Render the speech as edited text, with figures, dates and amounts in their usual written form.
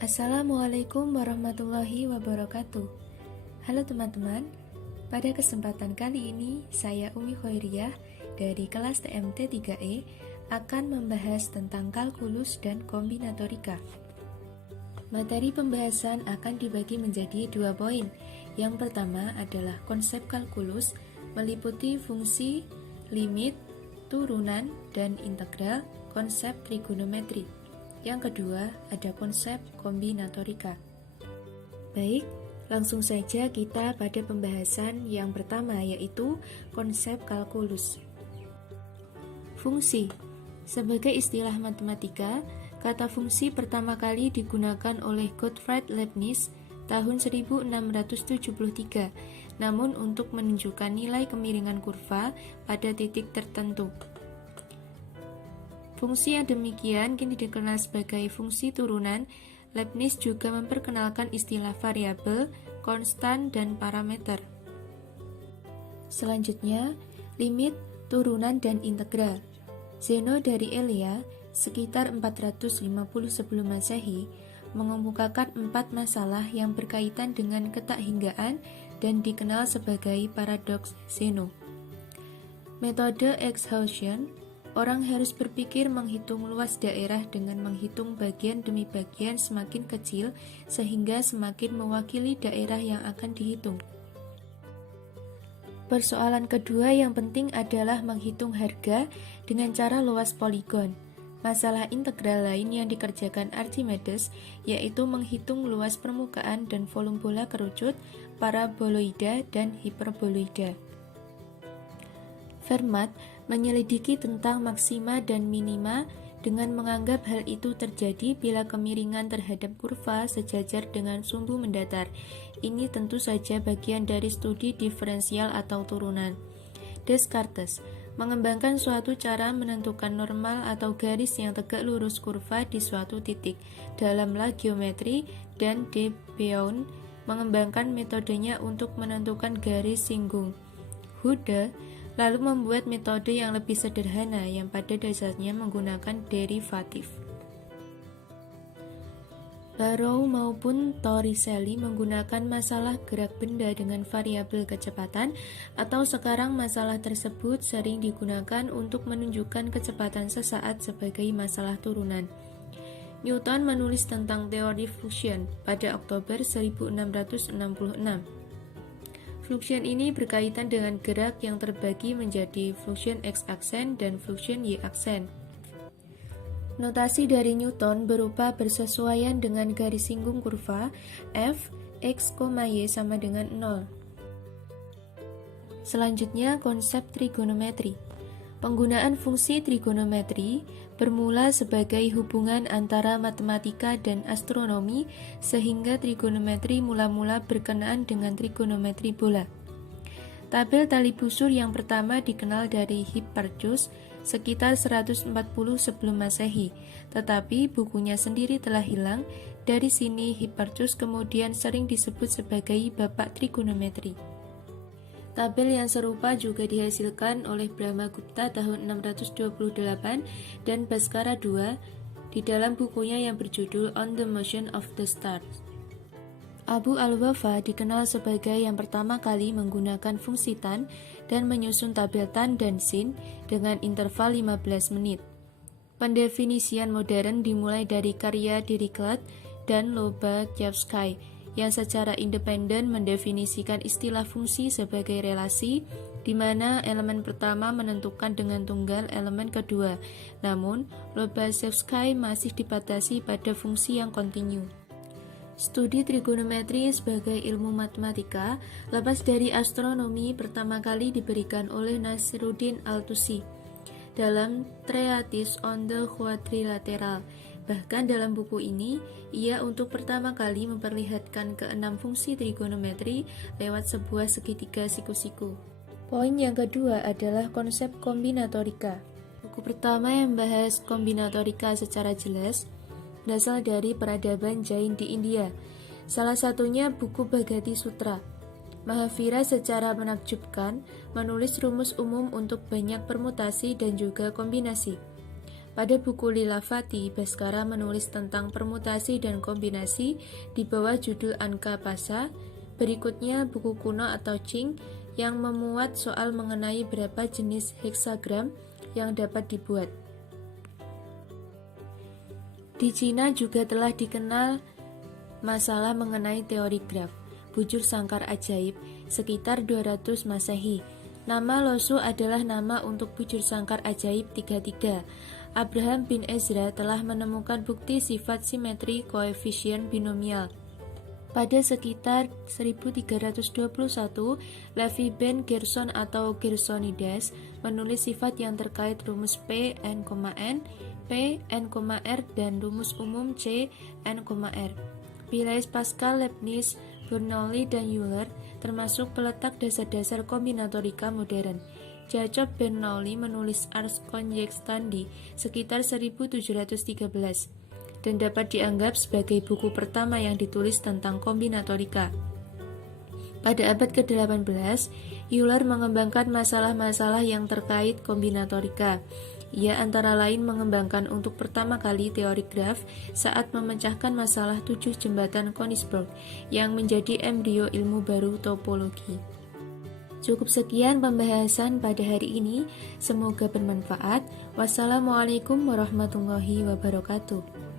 Assalamualaikum warahmatullahi wabarakatuh. Halo teman-teman, pada kesempatan kali ini saya Umi Khairiyah dari kelas TMT 3E akan membahas tentang kalkulus dan kombinatorika. Materi pembahasan akan dibagi menjadi 2 poin. Yang pertama adalah konsep kalkulus, meliputi fungsi, limit, turunan, dan integral, konsep trigonometri. Yang kedua, ada konsep kombinatorika. Baik, langsung saja kita pada pembahasan yang pertama, yaitu konsep kalkulus. Fungsi. Sebagai istilah matematika, kata fungsi pertama kali digunakan oleh Gottfried Leibniz tahun 1673, namun untuk menunjukkan nilai kemiringan kurva pada titik tertentu. Fungsi yang demikian kini dikenal sebagai fungsi turunan. Leibniz juga memperkenalkan istilah variabel, konstan, dan parameter. Selanjutnya, limit, turunan, dan integral. Zeno dari Elea, sekitar 450 sebelum Masehi, mengemukakan 4 masalah yang berkaitan dengan ketakhinggaan dan dikenal sebagai paradoks Zeno. Metode exhaustion. Orang harus berpikir menghitung luas daerah dengan menghitung bagian demi bagian semakin kecil sehingga semakin mewakili daerah yang akan dihitung. Persoalan kedua yang penting adalah menghitung harga dengan cara luas poligon. Masalah integral lain yang dikerjakan Archimedes yaitu menghitung luas permukaan dan volume bola kerucut, paraboloida, dan hiperboloida. Fermat menyelidiki tentang maksima dan minima dengan menganggap hal itu terjadi bila kemiringan terhadap kurva sejajar dengan sumbu mendatar. Ini tentu saja bagian dari studi diferensial atau turunan. Descartes mengembangkan suatu cara menentukan normal atau garis yang tegak lurus kurva di suatu titik dalamlah geometri, dan de Beaune mengembangkan metodenya untuk menentukan garis singgung. Hooke lalu membuat metode yang lebih sederhana yang pada dasarnya menggunakan derivatif. Barrow maupun Torricelli menggunakan masalah gerak benda dengan variabel kecepatan, atau sekarang masalah tersebut sering digunakan untuk menunjukkan kecepatan sesaat sebagai masalah turunan. Newton menulis tentang teori fluxion pada Oktober 1666. Fluxion ini berkaitan dengan gerak yang terbagi menjadi fluxion x-aksen dan fluxion y-aksen. Notasi dari Newton berupa bersesuaian dengan garis singgung kurva f, x, y sama dengan 0. Selanjutnya, konsep trigonometri. Penggunaan fungsi trigonometri bermula sebagai hubungan antara matematika dan astronomi, sehingga trigonometri mula-mula berkenaan dengan trigonometri bola. Tabel tali busur yang pertama dikenal dari Hipparchus sekitar 140 sebelum Masehi, tetapi bukunya sendiri telah hilang. Dari sini Hipparchus kemudian sering disebut sebagai bapak trigonometri. Tabel yang serupa juga dihasilkan oleh Brahmagupta tahun 628 dan Bhaskara II di dalam bukunya yang berjudul On the Motion of the Stars. Abu al-Wafa dikenal sebagai yang pertama kali menggunakan fungsi tan dan menyusun tabel tan dan sin dengan interval 15 menit. Pendefinisian modern dimulai dari karya Dirichlet dan Lobachevsky yang secara independen mendefinisikan istilah fungsi sebagai relasi, di mana elemen pertama menentukan dengan tunggal elemen kedua. Namun, Lobachevsky masih dibatasi pada fungsi yang kontinu. Studi trigonometri sebagai ilmu matematika lepas dari astronomi pertama kali diberikan oleh Nasiruddin Al-Tusi dalam Treatise on the Quadrilateral. Bahkan dalam buku ini, ia untuk pertama kali memperlihatkan keenam fungsi trigonometri lewat sebuah segitiga siku-siku. Poin yang kedua adalah konsep kombinatorika. Buku pertama yang membahas kombinatorika secara jelas berasal dari peradaban Jain di India. Salah satunya buku Bhagati Sutra. Mahavira secara menakjubkan menulis rumus umum untuk banyak permutasi dan juga kombinasi. Pada buku Lila Fatih, Bhaskara menulis tentang permutasi dan kombinasi di bawah judul Anka Pasa. Berikutnya buku kuno atau Qing yang memuat soal mengenai berapa jenis heksagram yang dapat dibuat. Di Cina juga telah dikenal masalah mengenai teori graf, bujur sangkar ajaib, sekitar 200 Masehi. Nama Losu adalah nama untuk bujur sangkar ajaib 33. Abraham bin Ezra telah menemukan bukti sifat simetri koefisien binomial. Pada sekitar 1321, Levi ben Gerson atau Gersonides menulis sifat yang terkait rumus P, N, P, N, R, dan rumus umum C, N, R. Blaise Pascal, Leibniz, Bernoulli, dan Euler termasuk peletak dasar-dasar kombinatorika modern. Jacob Bernoulli menulis Ars Conjectandi sekitar 1713 dan dapat dianggap sebagai buku pertama yang ditulis tentang kombinatorika. Pada abad ke-18, Euler mengembangkan masalah-masalah yang terkait kombinatorika. Ia antara lain mengembangkan untuk pertama kali teori graf saat memecahkan masalah 7 jembatan Konigsberg yang menjadi embrio ilmu baru topologi. Cukup sekian pembahasan pada hari ini, semoga bermanfaat. Wassalamualaikum warahmatullahi wabarakatuh.